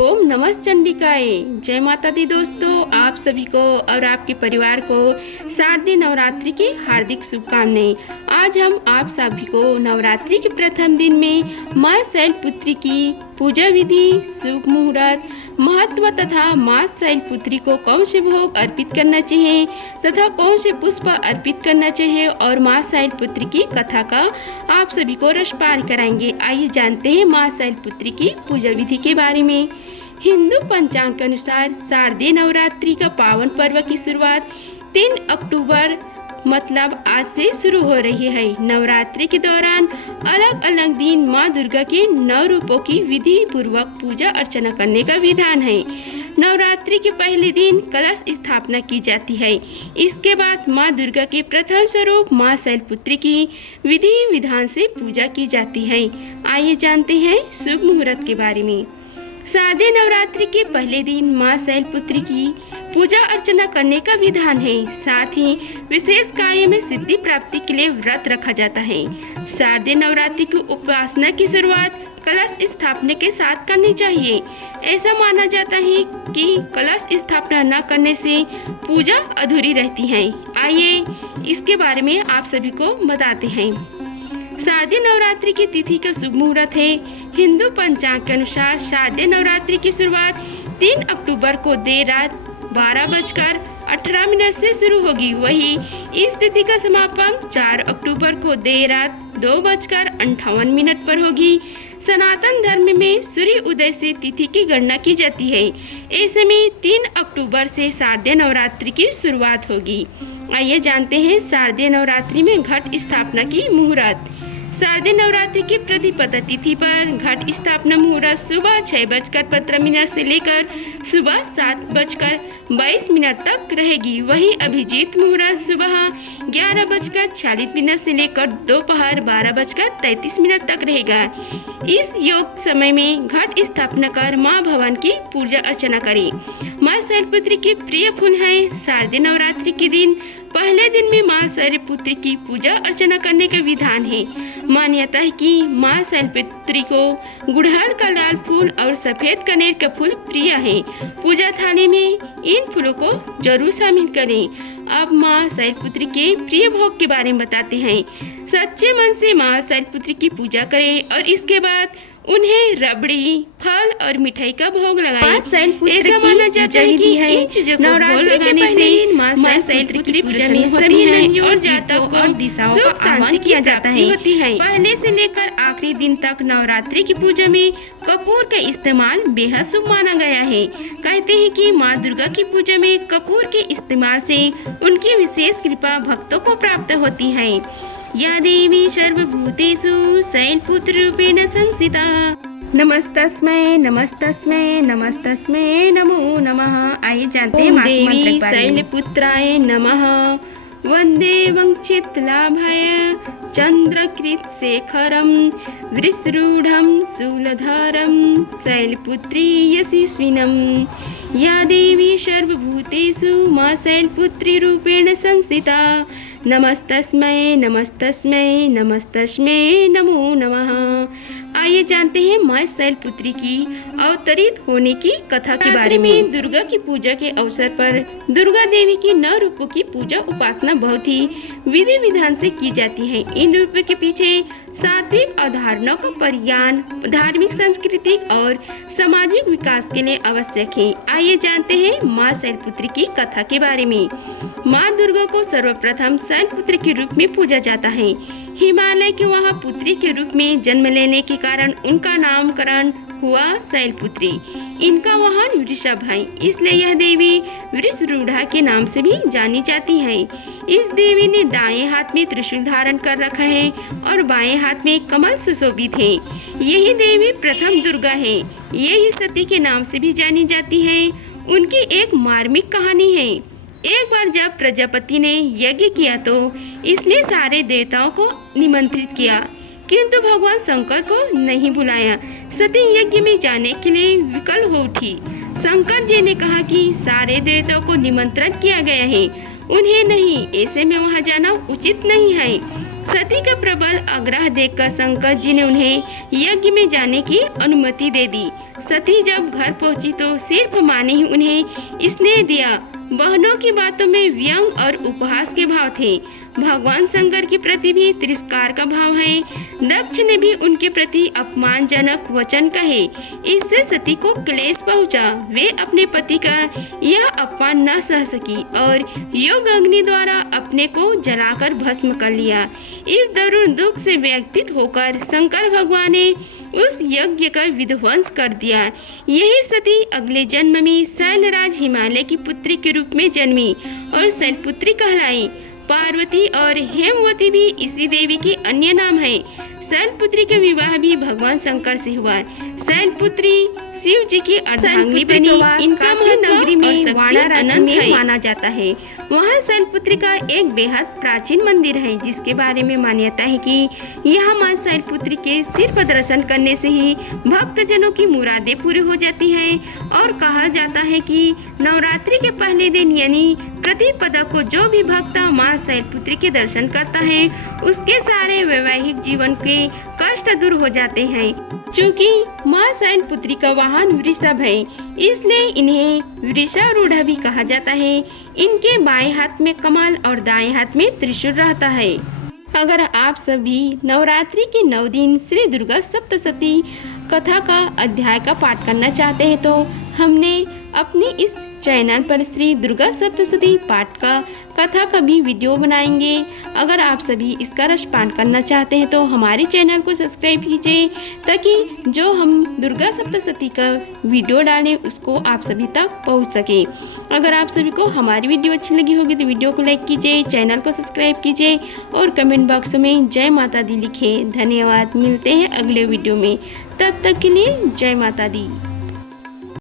ओम नमः चंडिकाय। जय माता दी दोस्तों, आप सभी को और आपके परिवार को शारदीय नवरात्रि की हार्दिक शुभकामनाएं। आज हम आप सभी को नवरात्रि के प्रथम दिन में माँ शैलपुत्री की पूजा विधि, शुभ मुहूर्त, महत्व तथा माँ शैलपुत्री को कौन से भोग अर्पित करना चाहिए तथा कौन से पुष्प अर्पित करना चाहिए और माँ शैलपुत्री की कथा का आप सभी को रसपान कराएंगे। आइए जानते हैं माँ शैलपुत्री की पूजा विधि के बारे में। हिंदू पंचांग के अनुसार शारदीय नवरात्रि का पावन पर्व की शुरुआत 3 अक्टूबर मतलब आज से शुरू हो रही है। नवरात्रि के दौरान अलग अलग दिन माँ दुर्गा के 9 रूपों की विधि पूर्वक पूजा अर्चना करने का विधान है। नवरात्रि के पहले दिन कलश स्थापना की जाती है। इसके बाद माँ दुर्गा के प्रथम स्वरूप माँ शैलपुत्री की विधि विधान से पूजा की जाती है। आइए जानते हैं शुभ मुहूर्त के बारे में। शारदीय नवरात्रि के पहले दिन माँ शैलपुत्री की पूजा अर्चना करने का विधान है। साथ ही विशेष कार्य में सिद्धि प्राप्ति के लिए व्रत रखा जाता है। शारदीय नवरात्रि की उपासना की शुरुआत कलश स्थापना के साथ करनी चाहिए। ऐसा माना जाता है कि कलश स्थापना न करने से पूजा अधूरी रहती है। आइए इसके बारे में आप सभी को बताते हैं। शारदीय नवरात्रि की तिथि का शुभ मुहूर्त है। हिंदू पंचांग के अनुसार शारदीय नवरात्रि की शुरुआत 3 अक्टूबर को देर रात 12:18 से शुरू होगी। वही इस तिथि का समापन 4 अक्टूबर को देर रात 2:58 पर होगी। सनातन धर्म में सूर्य उदय से तिथि की गणना की जाती है। ऐसे में 3 अक्टूबर से शारदीय नवरात्रि की शुरुआत होगी। आइए जानते हैं शारदीय नवरात्रि में घट स्थापना की मुहूर्त। शारदीय नवरात्रि की प्रतिपदा तिथि पर घट स्थापना मुहूर्त सुबह 6:15 से लेकर सुबह 7:22 तक रहेगी। वहीं अभिजीत मुहूर्त सुबह 11:46 से लेकर दोपहर 12:33 तक रहेगा। इस योग समय में घट स्थापना कर माँ भवन की पूजा अर्चना करें। माँ शैलपुत्री के प्रिय फूल है। शारदीय नवरात्रि के दिन पहले दिन में माँ शैलपुत्री की पूजा अर्चना करने का विधान है। मान्यता है कि माँ शैलपुत्री को गुड़हल का लाल फूल और सफेद कनेर का फूल प्रिय है। पूजा थाली में इन फूलों को जरूर शामिल करें। अब माँ शैलपुत्री के प्रिय भोग के बारे में बताते हैं। सच्चे मन से माँ शैलपुत्री की पूजा करें और इसके बाद उन्हें रबड़ी, फल और मिठाई का भोग लगाएं। ऐसा माना जाता है कि इन चीजों को भोग लगाने से माँ शैलपुत्री की पूजा में होती है और जातक और दिशाओं का शांति किया जाता है। पहले से लेकर आखिरी दिन तक नवरात्रि की पूजा में कपूर का इस्तेमाल बेहद शुभ माना गया है। कहते हैं कि माँ दुर्गा की पूजा में कपूर के इस्तेमाल से उनकी विशेष कृपा भक्तों को प्राप्त होती है। या देवी सर्वभूतेषु शैलपुत्ररूपेण संस्थिता। नमस्तस्मै नमस्तस्मै नमस्तस्मै नमो नमः। आइए जानते हैं देवी शैलपुत्राय नमः। वंदे वंचितलाभाय चंद्रकृत शेखरम वृषरूढ़ं शूलधरं शैलपुत्री यशस्विनम्। या देवी सर्वभूतेषु माँ शैलपुत्री रूपेण संस्थिता। नमस्तस्मै नमस्तस्मै नमस्तस्मै नमो नमः। आइए जानते हैं माँ शैलपुत्री की अवतरित होने की कथा के बारे में। दुर्गा की पूजा के अवसर पर दुर्गा देवी की 9 रूपों की पूजा उपासना बहुत ही विधि विधान से की जाती है। इन रूपों के पीछे सात्विक अवधारणाओं का परिज्ञान धार्मिक, सांस्कृतिक और सामाजिक विकास के लिए आवश्यक है। आइए जानते हैं माँ शैलपुत्री की कथा के बारे में। माँ दुर्गा को सर्वप्रथम शैलपुत्री के रूप में पूजा जाता है। हिमालय के वहाँ पुत्री के रूप में जन्म लेने के कारण उनका नामकरण हुआ शैलपुत्री। इनका वाहन वृषभ है, इसलिए यह देवी वृषरूढ़ा के नाम से भी जानी जाती है। इस देवी ने दाएं हाथ में त्रिशूल धारण कर रखा है और बाएं हाथ में कमल सुशोभित है। यही देवी प्रथम दुर्गा है। यही सती के नाम से भी जानी जाती है। उनकी एक मार्मिक कहानी है। एक बार जब प्रजापति ने यज्ञ किया तो इसमें सारे देवताओं को निमंत्रित किया, किंतु भगवान शंकर को नहीं बुलाया। सती यज्ञ में जाने के लिए विकल हो उठी। शंकर जी ने कहा कि सारे देवताओं को निमंत्रण किया गया है, उन्हें नहीं, ऐसे में वहां जाना उचित नहीं है। सती का प्रबल आग्रह देखकर शंकर जी ने उन्हें यज्ञ में जाने की अनुमति दे दी। सती जब घर पहुंची तो सिर्फ माँ ने ही उन्हें स्नेह दिया। बहनों की बातों में व्यंग और उपहास के भाव थे। भगवान शंकर के प्रति भी तिरस्कार का भाव है। दक्ष ने भी उनके प्रति अपमानजनक वचन कहे। इससे सती को क्लेश पहुंचा। वे अपने पति का यह अपमान न सह सकी और योग अग्नि द्वारा अपने को जलाकर भस्म कर लिया। इस दारुण दुख से व्यथित होकर शंकर भगवान ने उस यज्ञ का विध्वंस कर दिया। यही सती अगले जन्म में शैलराज हिमालय की पुत्री के रूप में जन्मी और शैलपुत्री कहलाई। पार्वती और हेमवती भी इसी देवी के अन्य नाम हैं। शैलपुत्री का विवाह भी भगवान शंकर से हुआ। शैलपुत्री शिव जी की अर्धांगिनी बनी। इनका नगरी में वाराणसी में माना जाता है। वहाँ शैलपुत्री का एक बेहद प्राचीन मंदिर है, जिसके बारे में मान्यता है कि यहाँ माँ शैलपुत्री के सिर्फ दर्शन करने से ही भक्तजनों की मुरादें पूरी हो जाती हैं। और कहा जाता है कि नवरात्रि के पहले दिन यानी प्रतिपदा को जो भी भक्त माँ शैलपुत्री के दर्शन करता है, उसके सारे वैवाहिक जीवन के कष्ट दूर हो जाते हैं। चूँकि माँ शैलपुत्री का वाहन वृषभ है, इसलिए इन्हें वृषारूढ़ भी कहा जाता है। इनके बाएं हाथ में कमल और दाएं हाथ में त्रिशूल रहता है। अगर आप सभी नवरात्रि के 9 दिन श्री दुर्गा सप्तशती कथा का अध्याय का पाठ करना चाहते हैं तो हमने अपने इस चैनल पर श्री दुर्गा सप्तशती पाठ का कथा का भी वीडियो बनाएंगे। अगर आप सभी इसका रसपान करना चाहते हैं तो हमारे चैनल को सब्सक्राइब कीजिए, ताकि जो हम दुर्गा सप्तशती का वीडियो डालें उसको आप सभी तक पहुंच सके। अगर आप सभी को हमारी वीडियो अच्छी लगी होगी तो वीडियो को लाइक कीजिए, चैनल को सब्सक्राइब कीजिए और कमेंट बॉक्स में जय माता दी लिखें। धन्यवाद। मिलते हैं अगले वीडियो में, तब तक के लिए जय माता दी।